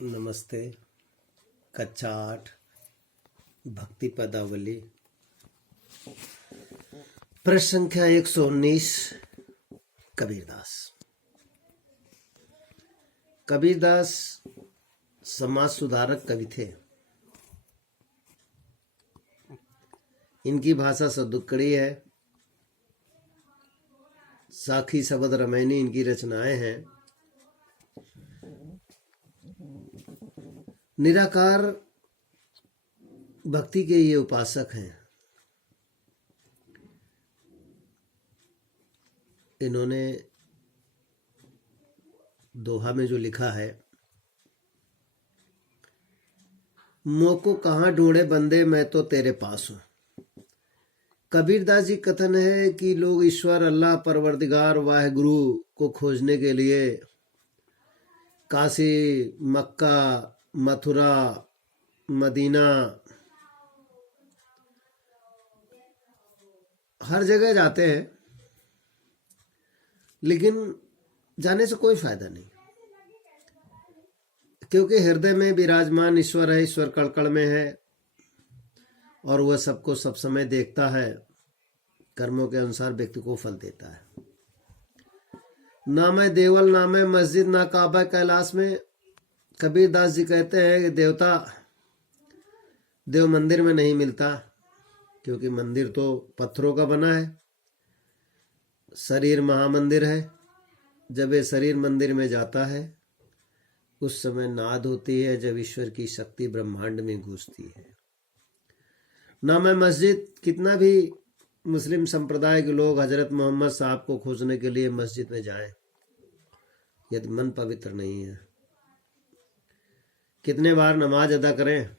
नमस्ते। कक्षा 8 भक्ति पदावली प्रश्न संख्या 119। कबीरदास। कबीरदास समाज सुधारक कवि थे। इनकी भाषा सदुक्कड़ी है। साखी शब्द रामायणी इनकी रचनाएं हैं। निराकार भक्ति के ये उपासक हैं। इन्होंने दोहा में जो लिखा है, मोको कहाँ ढूंढे बंदे, मैं तो तेरे पास हूं। कबीरदास जी कथन है कि लोग ईश्वर अल्लाह परवरदिगार वाहिगुरु को खोजने के लिए काशी, मक्का, मथुरा, मदीना हर जगह जाते हैं, लेकिन जाने से कोई फायदा नहीं, क्योंकि हृदय में विराजमान ईश्वर है। ईश्वर कण में है और वह सबको सब समय देखता है। कर्मों के अनुसार व्यक्ति को फल देता है। ना मैं देवल, ना मैं मस्जिद, ना काबा कैलाश में। कबीरदास जी कहते हैं कि देवता देव मंदिर में नहीं मिलता, क्योंकि मंदिर तो पत्थरों का बना है। शरीर महामंदिर है। जब ये शरीर मंदिर में जाता है उस समय नाद होती है, जब ईश्वर की शक्ति ब्रह्मांड में घुसती है। ना मैं मस्जिद, कितना भी मुस्लिम संप्रदाय के लोग हजरत मोहम्मद साहब को खोजने के लिए मस्जिद में जाएं, यदि मन पवित्र नहीं है, कितने बार नमाज अदा करें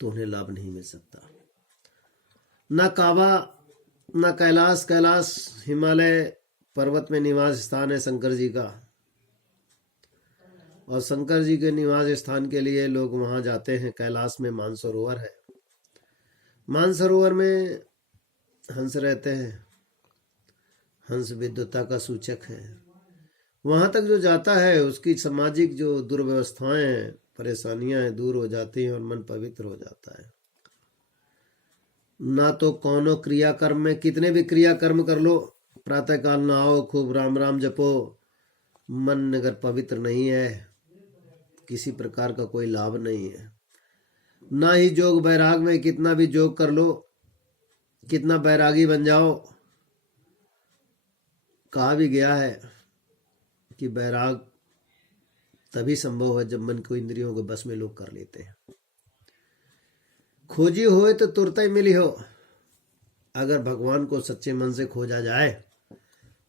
तो उन्हें लाभ नहीं मिल सकता। ना काबा, ना कैलाश। कैलाश हिमालय पर्वत में निवास स्थान है शंकर जी का, और शंकर जी के निवास स्थान के लिए लोग वहां जाते हैं। कैलाश में मानसरोवर है। मानसरोवर में हंस रहते हैं। हंस विद्वता का सूचक है। वहां तक जो जाता है उसकी सामाजिक जो दुर्व्यवस्थाएं हैं, परेशानियां हैं, दूर हो जाती हैं और मन पवित्र हो जाता है। ना तो कौनो क्रियाकर्म में, कितने भी क्रियाकर्म कर लो, प्रातः काल नहाओ, खूब राम राम जपो, मन अगर पवित्र नहीं है, किसी प्रकार का कोई लाभ नहीं है। ना ही जोग बैराग में, कितना भी जोग कर लो, कितना बैरागी बन जाओ, कहा भी गया है कि बैराग तभी संभव है जब मन को इंद्रियों के बस में लोग कर लेते हैं। खोजी होए तो तुरंत ही मिली हो। अगर भगवान को सच्चे मन से खोजा जाए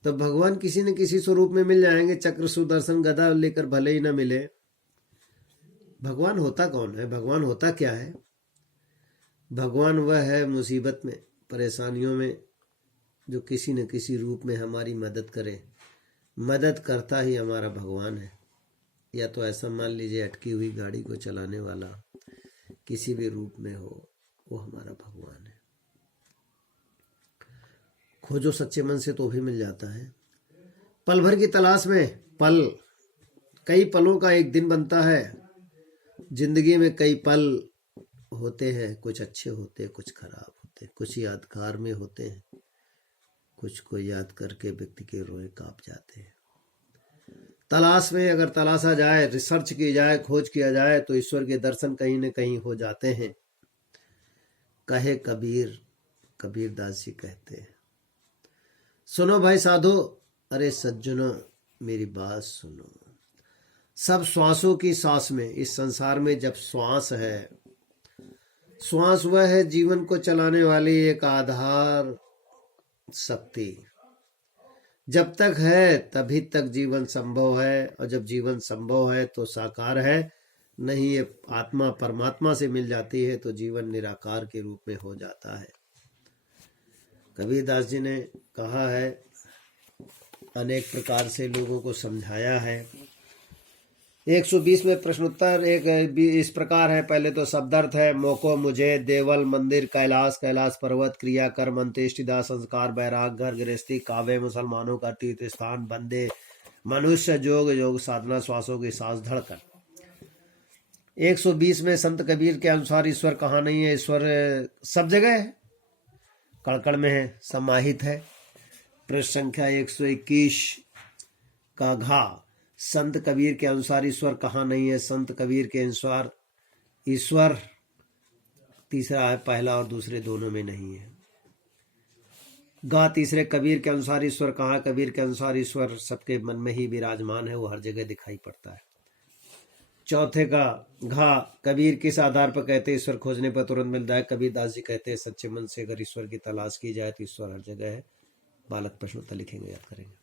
तो भगवान किसी न किसी स्वरूप में मिल जाएंगे। चक्र, सुदर्शन, गदा लेकर भले ही ना मिले। भगवान होता कौन है? भगवान होता क्या है? भगवान वह है मुसीबत में, परेशानियों में, जो किसी न किसी रूप में हमारी मदद करे। मदद करता ही हमारा भगवान है। या तो ऐसा मान लीजिए, अटकी हुई गाड़ी को चलाने वाला किसी भी रूप में हो, वो हमारा भगवान है। खोजो सच्चे मन से तो भी मिल जाता है। पल भर की तलाश में, पल, कई पलों का एक दिन बनता है। जिंदगी में कई पल होते हैं, कुछ अच्छे होते हैं, कुछ खराब होते हैं, कुछ यादगार में होते हैं, कुछ को याद करके व्यक्ति के रोए कांप जाते हैं। तलाश में अगर तलाशा जाए, रिसर्च की जाए, खोज किया जाए तो ईश्वर के दर्शन कहीं न कहीं हो जाते हैं। कहे कबीर, कबीरदास जी कहते हैं, सुनो भाई साधो, अरे सज्जनों मेरी बात सुनो। सब श्वासों की सांस में, इस संसार में जब श्वास है, श्वास वह है जीवन को चलाने वाली एक आधार शक्ति। जब तक है तभी तक जीवन संभव है, और जब जीवन संभव है तो साकार है। नहीं, ये आत्मा परमात्मा से मिल जाती है तो जीवन निराकार के रूप में हो जाता है। कबीरदास जी ने कहा है, अनेक प्रकार से लोगों को समझाया है। 120 में प्रश्नोत्तर एक इस प्रकार है। पहले तो शब्दार्थ है, मोको, मुझे, देवल, मंदिर, कैलाश, कैलाश पर्वत, क्रिया, कर्म, अंत्येष्टिदाह, संस्कार, बैराग, घर गृहस्थी, काव्य, मुसलमानों का तीर्थ स्थान, बंदे, मनुष्य, जोग, योग साधना, श्वासों की सांस, धड़कन। 120 में संत कबीर के अनुसार ईश्वर कहाँ नहीं है? ईश्वर सब जगह है, कण-कण में है, समाहित है। पृष्ठ संख्या 121 का घा, संत कबीर के अनुसार ईश्वर कहाँ नहीं है? संत कबीर के अनुसार ईश्वर तीसरा है, पहला और दूसरे दोनों में नहीं है। गा, तीसरे कबीर के अनुसार ईश्वर कहाँ है? कबीर के अनुसार ईश्वर सबके मन में ही विराजमान है, वो हर जगह दिखाई पड़ता है। चौथे का घा, कबीर किस आधार पर कहते हैं ईश्वर खोजने पर तुरंत मिलता है? कबीर दास जी कहते हैं सच्चे मन से अगर ईश्वर की तलाश की जाए तो ईश्वर हर जगह है। बालक प्रश्न उत्तर लिखेंगे, याद करेंगे।